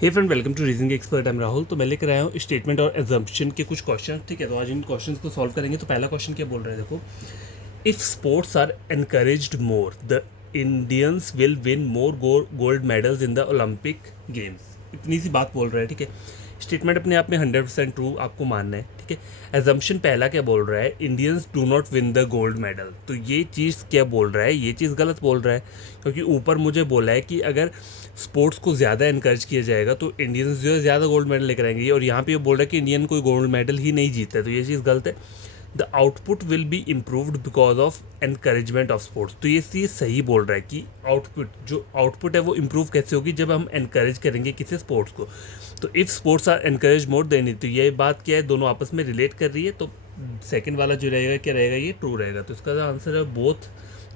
Hey friend, welcome to reasoning expert. I am Rahul. तो मैं लेकर आया हूँ स्टेटमेंट और एजम्पशन के कुछ क्वेश्चन। ठीक है, तो आज इन क्वेश्चंस को सॉल्व करेंगे। तो पहला क्वेश्चन क्या बोल रहा है, देखो। If sports are encouraged more, the Indians will win more gold medals in the Olympic games. इतनी सी बात बोल रहा है। ठीक है, स्टेटमेंट अपने आप में 100% ट्रू आपको मानना है। ठीक है, एजम्पशन पहला क्या बोल रहा है, Indians do not win the gold medal. तो ये चीज़ क्या बोल रहा है, ये चीज़ गलत बोल रहा है, क्योंकि ऊपर मुझे बोला है कि अगर स्पोर्ट्स को ज़्यादा इनकरेज किया जाएगा तो इंडियंस जो है ज़्यादा गोल्ड मेडल लेकर आएंगे, और यहाँ पे ये बोल रहा है कि इंडियन कोई गोल्ड मेडल ही नहीं जीता है। तो ये चीज़ गलत है। The output will be improved because of encouragement of sports. तो ये चीज़ सही बोल रहा है कि आउटपुट है वो इम्प्रूव कैसे होगी, जब हम एनकरेज करेंगे किसी स्पोर्ट्स को। तो if sports are encourage more then it, तो ये बात क्या है, दोनों आपस में रिलेट कर रही है। तो सेकंड वाला जो रहेगा क्या रहेगा, ये ट्रू रहेगा। तो इसका आंसर है both,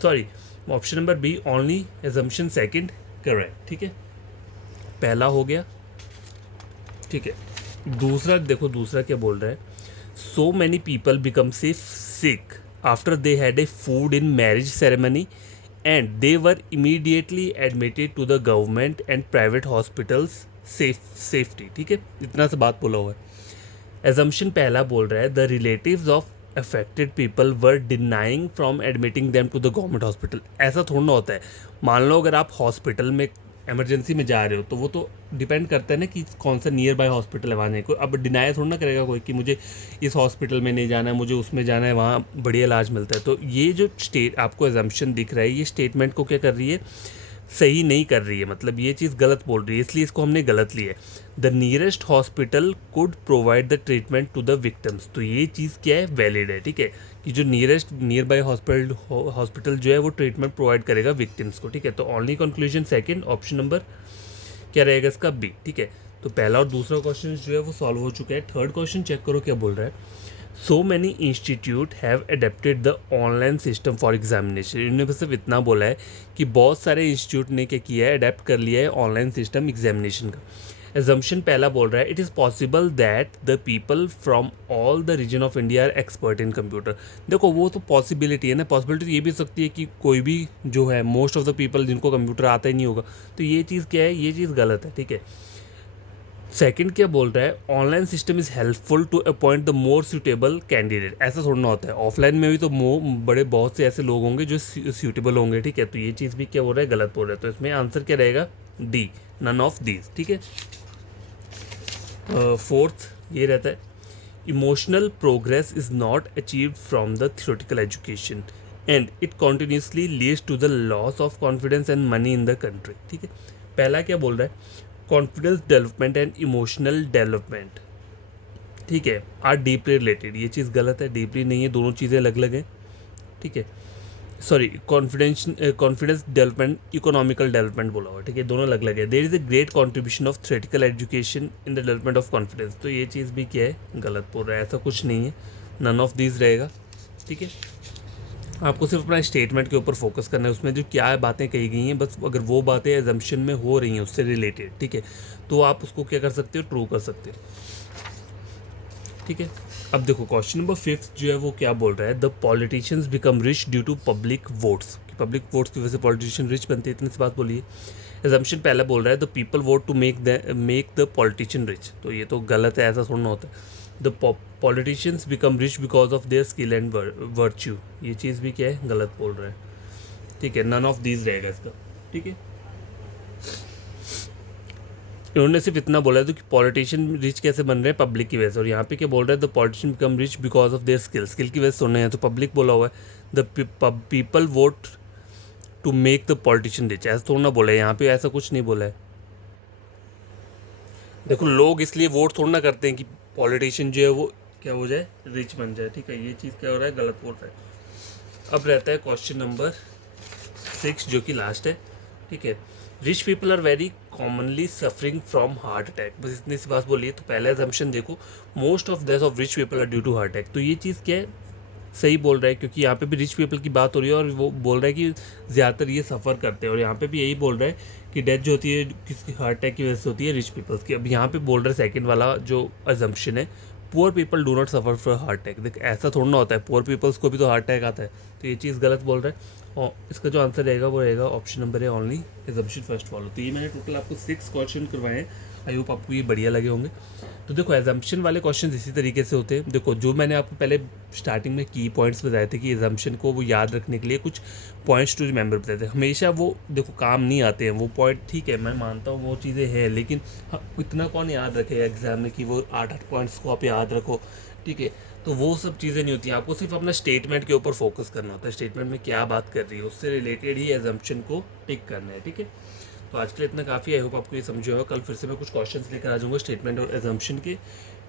sorry, option number B, only assumption second correct. ठीक है, पहला हो गया। ठीक है, दूसरा देखो, दूसरा क्या बोल रहा है, so many people become sick after they had a food in marriage ceremony and they were immediately admitted to the government and private hospitals safety. ठीक है, इतना सा बात बोला हुआ है। एजम्पशन पहला बोल रहा है, the relatives of affected people were denying from admitting them to the government hospital. ऐसा थोड़ा ना होता है। मान लो अगर आप हॉस्पिटल में इमरजेंसी में जा रहे हो, तो वो तो डिपेंड करता है ना कि कौन सा नियर बाय हॉस्पिटल है, वहाँ नहीं। कोई अब डिनाई थोड़ा ना करेगा कोई कि मुझे इस हॉस्पिटल में नहीं जाना है, मुझे उसमें जाना है, वहाँ बढ़िया इलाज मिलता है। तो ये जो स्टेट आपको एजम्पशन दिख रहा है, ये स्टेटमेंट को क्या कर रही है, सही नहीं कर रही है, मतलब ये चीज़ गलत बोल रही है, इसलिए इसको हमने गलत लिया है। The nearest hospital could provide the treatment to the victims. तो ये चीज़ क्या है, वैलिड है। ठीक है, कि जो नियर बाय हॉस्पिटल जो है वो ट्रीटमेंट प्रोवाइड करेगा विक्टिम्स को। ठीक है, तो only conclusion second, option number क्या रहेगा इसका, बी। ठीक है, तो पहला और दूसरा क्वेश्चन जो है वो सॉल्व हो चुका है। थर्ड क्वेश्चन चेक करो क्या बोल रहा है। So many institute have adapted the online system for examination. इन्होंने सिर्फ इतना बोला है कि बहुत सारे इंस्टीट्यूट ने क्या किया है, अडेप्ट कर लिया है ऑनलाइन सिस्टम एग्जामिनेशन का। एजम्पशन पहला बोल रहा है, it is possible that the people from all the region of India are expert in computer. देखो वो तो पॉसिबिलिटी है ना, पॉसिबिलिटी तो ये भी हो सकती है कि कोई भी जो है, मोस्ट ऑफ द पीपल जिनको कंप्यूटर आता ही नहीं होगा। तो ये चीज़ क्या है, ये चीज़ गलत है। ठीक है, सेकंड क्या बोल रहा है, online system is helpful to appoint the more suitable candidate. ऐसा थोड़ा ना होता है, ऑफलाइन में भी तो बड़े बहुत से ऐसे लोग होंगे जो सूटेबल होंगे। ठीक है, तो ये चीज़ भी क्या बोल रहा है, गलत बोल रहा है। तो इसमें आंसर क्या रहेगा, डी, नन ऑफ दीज। ठीक है, फोर्थ ये रहता है, emotional progress is not achieved from the theoretical education and it continuously leads to the loss of confidence and money in the country. ठीक है, पहला क्या बोल रहा है, confidence development and emotional development, ठीक है, आर डीपली रिलेटेड। ये चीज़ गलत है, डीपली नहीं है, दोनों चीज़ें अलग अलग हैं। ठीक है, sorry, confidence development economical development बोला हुआ। ठीक है, दोनों अलग अलग है। There is a great contribution of theoretical education in the development of confidence. तो ये चीज़ भी क्या है, गलत बोल रहा है, ऐसा कुछ नहीं है, नन ऑफ दीज रहेगा। ठीक है, आपको सिर्फ अपना स्टेटमेंट के ऊपर फोकस करना है, उसमें जो क्या बातें कही गई हैं, बस अगर वो बातें एजम्पशन में हो रही हैं उससे रिलेटेड, ठीक है, तो आप उसको क्या कर सकते हो, ट्रू कर सकते हो। ठीक है, अब देखो क्वेश्चन नंबर 5 जो है वो क्या बोल रहा है, the politicians become rich due to public votes. Public votes की वजह से पॉलिटिशियन रिच बनते हैं, इतनी सी बात बोलिए। एजम्पशन पहला बोल रहा है, the people vote to make the politician rich. तो ये तो गलत है, ऐसा थोड़ा ना होता है। The politicians become rich because of their skill and virtue. ये चीज़ भी क्या है, गलत बोल रहा है। ठीक है, नन ऑफ दीज रहेगा इसका। ठीक है, इन्होंने सिर्फ इतना बोला था कि पॉलिटिशियन रिच कैसे बन रहे हैं, पब्लिक की वजह से। और यहाँ पे क्या बोल रहा है, the politician become rich because of their skill की वजह से सुनने हैं, तो पब्लिक बोला हुआ है, the people vote to make the politician rich. ऐसा थोड़ा ना बोला है, यहाँ पे ऐसा कुछ नहीं बोला है। देखो लोग इसलिए वोट थोड़ा ना करते हैं कि पॉलिटिशियन जो है वो क्या हो जाए, रिच बन जाए। ठीक है, ये चीज़ क्या हो रहा है, गलत बोल रहा है। अब रहता है क्वेश्चन नंबर 6 जो कि लास्ट है। ठीक है, rich people are very commonly suffering from heart attack. बस इतनी सी बात बोलिए। तो पहला एजम्पशन देखो, most of death of rich people are due to heart attack. तो ये चीज़ क्या है, सही बोल रहा है, क्योंकि यहाँ पे भी रिच पीपल की बात हो रही है और वो बोल रहा है कि ज़्यादातर ये सफ़र करते हैं। और यहाँ पे भी यही बोल रहा है कि डेथ जो होती है किसकी, हार्ट अटैक की वजह से होती है, रिच पीपल्स की। अब यहाँ पे बोल रहा है सेकंड वाला जो एजम्पशन है, poor people do not suffer from heart attack. देख ऐसा थोड़ा ना होता है, पुअर पीपल्स को भी तो हार्ट अटैक आता है। तो ये चीज़ गलत बोल रहा है। और इसका जो आंसर रहेगा वो रहेगा ऑप्शन नंबर है ओनली एजम्पशन फर्स्ट फॉलो। तो ये मैंने टोटल आपको 6 क्वेश्चन करवाए हैं। आई होप आपको ये बढ़िया लगे होंगे। तो देखो एजम्पशन वाले क्वेश्चन इसी तरीके से होते हैं। देखो जो मैंने आपको पहले स्टार्टिंग में की पॉइंट्स बताए थे कि एजम्पशन को वो याद रखने के लिए कुछ पॉइंट्स टू रिमेंबर बताए थे, हमेशा वो देखो काम नहीं आते हैं वो पॉइंट। ठीक है, मैं मानता हूँ वो चीज़ें हैं, लेकिन हाँ, इतना कौन याद रखेगा एग्जाम में कि वो 8-8 पॉइंट्स को आप याद रखो। ठीक है, तो वो सब चीज़ें नहीं होती हैं। आपको सिर्फ अपना स्टेटमेंट के ऊपर फोकस करना होता है, स्टेटमेंट में क्या बात कर रही है उससे रिलेटेड ही एजम्पशन को टिक करना है। ठीक है, तो आज के लिए इतना काफ़ी। आई होप आपको ये समझ होगा। कल फिर से मैं कुछ क्वेश्चंस लेकर आ जाऊँगा स्टेटमेंट और एजम्पशन के।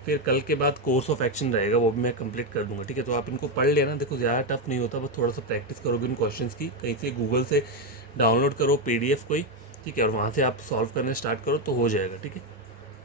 फिर कल के बाद कोर्स ऑफ एक्शन रहेगा, वो भी मैं कंप्लीट कर दूंगा। ठीक है, तो आप इनको पढ़ लेना। देखो ज़्यादा टफ नहीं होता, बस थोड़ा सा प्रैक्टिस करोगे इन क्वेश्चंस की। कहीं से गूगल से डाउनलोड करो PDF कोई, ठीक है, और वहाँ से आप सॉल्व करने स्टार्ट करो तो हो जाएगा। ठीक है।